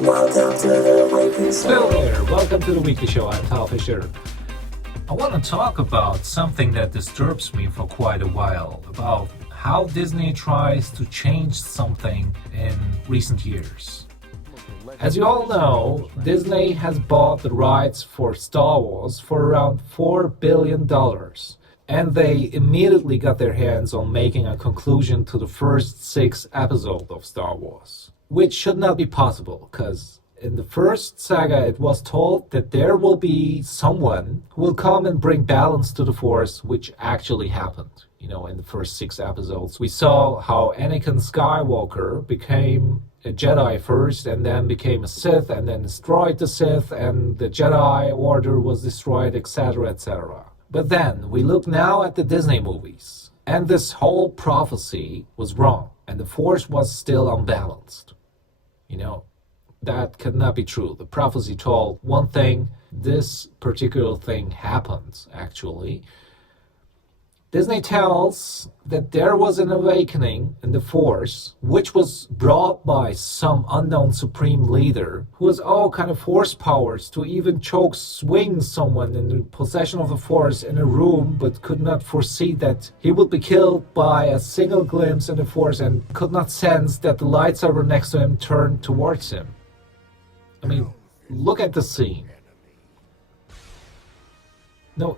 Welcome to the Weekly Hello Show. there, welcome to the Weekly Show. I'm Tal Fisher. I want to talk about something that disturbs me for quite a while, about how Disney tries to change something in recent years. As you all know, Disney has bought the rights for Star Wars for around $4 billion. And they immediately got their hands on making a conclusion to the first 6 episodes of Star Wars. Which should not be possible, because in the first saga it was told that there will be someone who will come and bring balance to the Force, which actually happened. In the first 6 episodes, we saw how Anakin Skywalker became a Jedi first, and then became a Sith, and then destroyed the Sith, and the Jedi Order was destroyed, etc., etc. But then, we look now at the Disney movies, and this whole prophecy was wrong, and the Force was still unbalanced. That could not be true. The prophecy told one thing, this particular thing happened, actually. Disney tells that there was an awakening in the Force, which was brought by some unknown supreme leader who has all kind of Force powers to even swing someone in the possession of the Force in a room, but could not foresee that he would be killed by a single glimpse in the Force and could not sense that the lightsaber next to him turned towards him. I mean, look at the scene. No,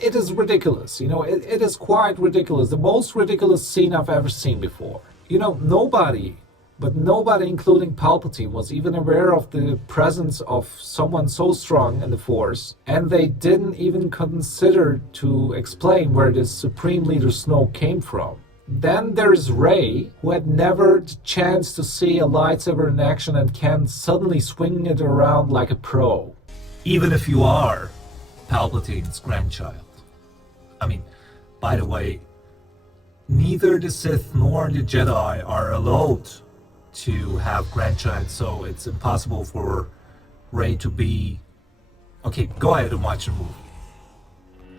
it is ridiculous. It is quite ridiculous. The most ridiculous scene I've ever seen before. Nobody, including Palpatine, was even aware of the presence of someone so strong in the Force, and they didn't even consider to explain where this Supreme Leader Snoke came from. Then there's Rey, who had never the chance to see a lightsaber in action and can suddenly swing it around like a pro. Even if you are Palpatine's grandchild. I mean, by the way, neither the Sith nor the Jedi are allowed to have grandchild, so it's impossible for Rey to be... Okay, go ahead and watch the movie.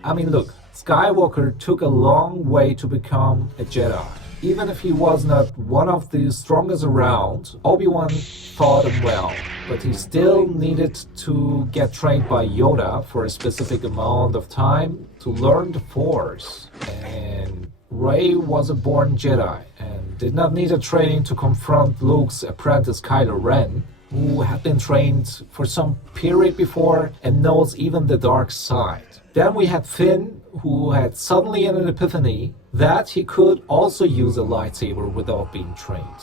I mean, look, Skywalker took a long way to become a Jedi. Even if he was not one of the strongest around, Obi-Wan taught him well, but he still needed to get trained by Yoda for a specific amount of time to learn the Force. And Rey was a born Jedi and did not need a training to confront Luke's apprentice Kylo Ren, who had been trained for some period before and knows even the dark side. Then we had Finn, who had suddenly an epiphany that he could also use a lightsaber without being trained.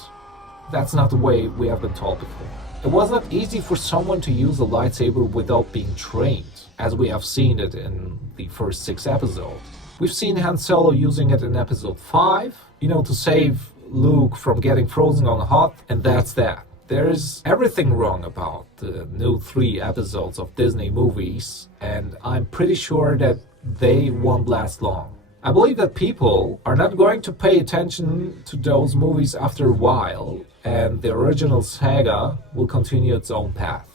That's not the way we have been taught before. It was not easy for someone to use a lightsaber without being trained, as we have seen it in the first 6 episodes. We've seen Han Solo using it in episode 5, to save Luke from getting frozen on Hoth, and that's that. There's everything wrong about the new 3 episodes of Disney movies, and I'm pretty sure that they won't last long. I believe that people are not going to pay attention to those movies after a while, and the original saga will continue its own path.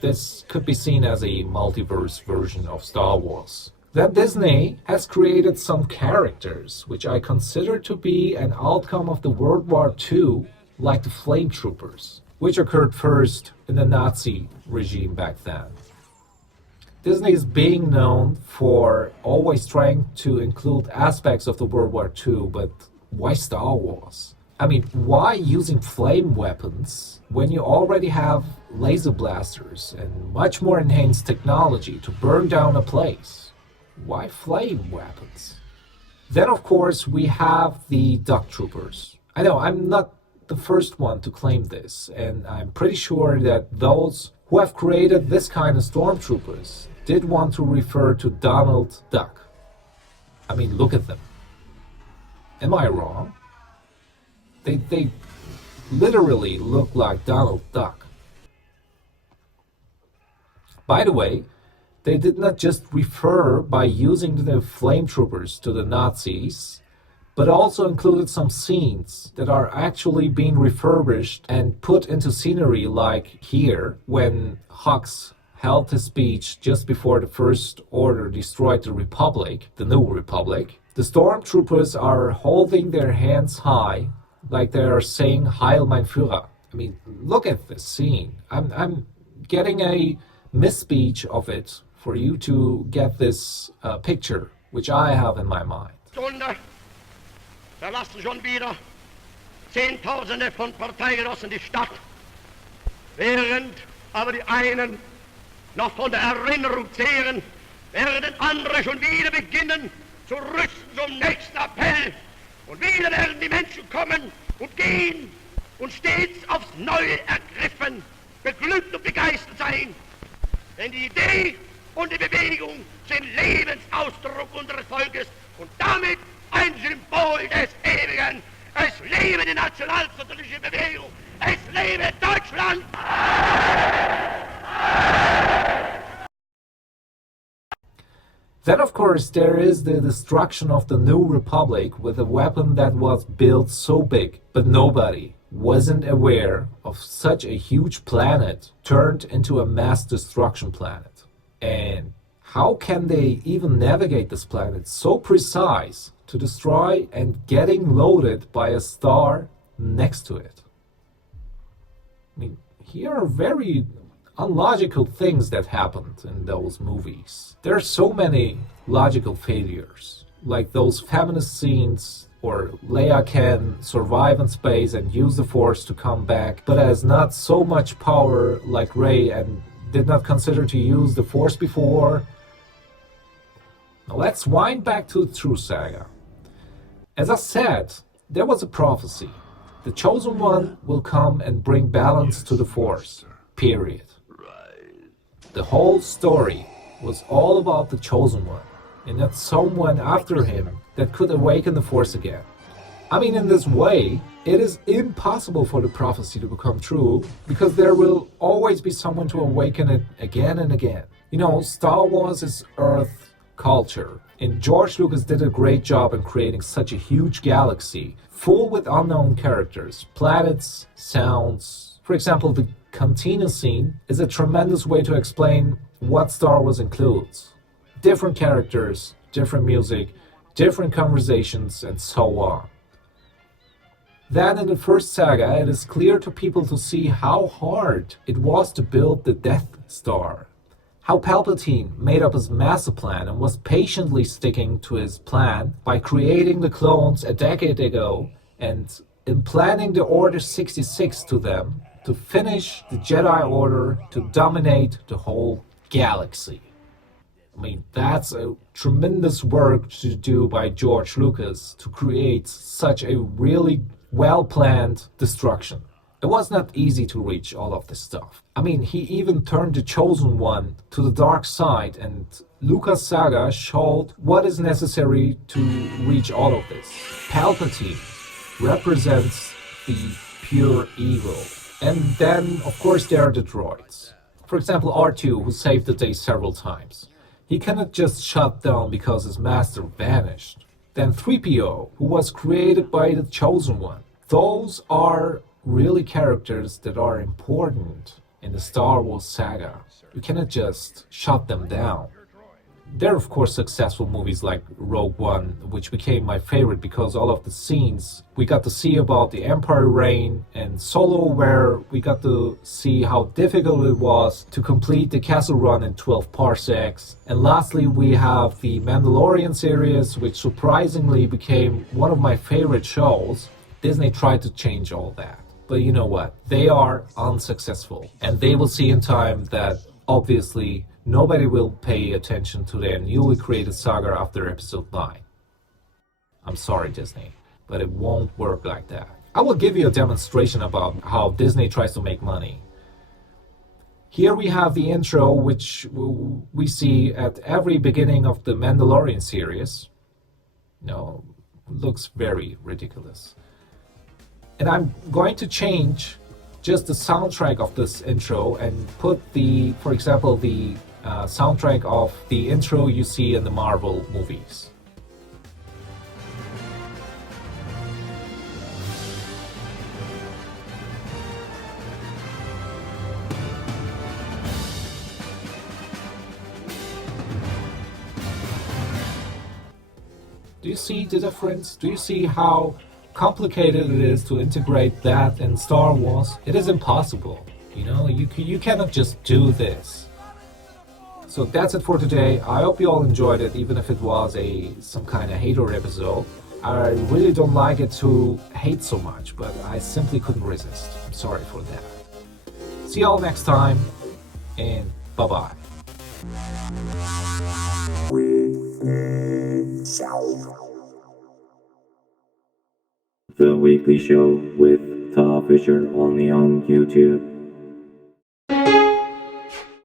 This could be seen as a multiverse version of Star Wars. Then Disney has created some characters, which I consider to be an outcome of the World War II, like the Flame Troopers, which occurred first in the Nazi regime back then. Disney is being known for always trying to include aspects of the World War II, but why Star Wars? I mean, why using flame weapons when you already have laser blasters and much more enhanced technology to burn down a place? Why flame weapons? Then, of course, we have the Duck Troopers. I know, I'm not the first one to claim this, and I'm pretty sure that those who have created this kind of stormtroopers did want to refer to Donald Duck. I mean, look at them. Am I wrong? They literally look like Donald Duck. By the way, they did not just refer by using the flame troopers to the Nazis, but also included some scenes that are actually being refurbished and put into scenery, like here, when Hux held his speech just before the First Order destroyed the Republic, the new Republic. The stormtroopers are holding their hands high, like they are saying Heil mein Führer. I mean, look at this scene. I'm getting a misspeech of it for you to get this picture, which I have in my mind. Stunde verlassen schon wieder Zehntausende von Parteigenossen die Stadt, während aber die einen noch von der Erinnerung zehren, werden andere schon wieder beginnen zu rüsten zum nächsten Appell. Und wieder werden die Menschen kommen und gehen und stets aufs Neue ergriffen, beglückt und begeistert sein. Denn die Idee und die Bewegung sind Lebensausdruck unseres Volkes und damit ein Symbol des Ewigen. Es lebe die nationalsozialistische Bewegung! Es lebe Deutschland! Then, of course, there is the destruction of the New Republic with a weapon that was built so big, but nobody wasn't aware of such a huge planet turned into a mass destruction planet. And how can they even navigate this planet so precise to destroy and getting loaded by a star next to it? I mean, here are very unlogical things that happened in those movies. There are so many logical failures, like those feminist scenes, or Leia can survive in space and use the Force to come back, but has not so much power like Rey and did not consider to use the Force before. Now let's wind back to the true saga. As I said, there was a prophecy. The Chosen One will come and bring balance to the Force. Period. The whole story was all about the Chosen One, and not someone after him that could awaken the Force again. I mean, in this way, it is impossible for the prophecy to become true, because there will always be someone to awaken it again and again. You know, Star Wars is Earth culture, and George Lucas did a great job in creating such a huge galaxy, full with unknown characters, planets, sounds. For example, the Cantina scene is a tremendous way to explain what Star Wars includes. Different characters, different music, different conversations, and so on. Then in the first saga, it is clear to people to see how hard it was to build the Death Star. How Palpatine made up his master plan and was patiently sticking to his plan by creating the clones a decade ago and implanting the Order 66 to them to finish the Jedi Order to dominate the whole galaxy. I mean, that's a tremendous work to do by George Lucas to create such a really well-planned destruction. It was not easy to reach all of this stuff. I mean, he even turned the Chosen One to the dark side, and Lucas' saga showed what is necessary to reach all of this. Palpatine represents the pure evil. And then, of course, there are the droids. For example, R2, who saved the day several times. He cannot just shut down because his master vanished. Then 3PO, who was created by the Chosen One. Those are really characters that are important in the Star Wars saga. You cannot just shut them down. There are, of course, successful movies like Rogue One, which became my favorite because all of the scenes we got to see about the Empire reign, and Solo, where we got to see how difficult it was to complete the Castle Run in 12 parsecs. And lastly, we have the Mandalorian series, which surprisingly became one of my favorite shows. Disney tried to change all that. But you know what? They are unsuccessful. And they will see in time that, obviously, nobody will pay attention to their newly created saga after episode 9. I'm sorry, Disney, but it won't work like that. I will give you a demonstration about how Disney tries to make money. Here we have the intro, which we see at every beginning of the Mandalorian series. No, looks very ridiculous. And I'm going to change just the soundtrack of this intro and put the, for example, the soundtrack of the intro you see in the Marvel movies. Do you see the difference? Do you see how complicated it is to integrate that in Star Wars, it is impossible. You know, you cannot just do this. So that's it for today. I hope you all enjoyed it, even if it was some kind of hater episode. I really don't like it to hate so much, but I simply couldn't resist. I'm sorry for that. See y'all next time, and bye-bye. The Weekly Show with Tom Fisher only on YouTube.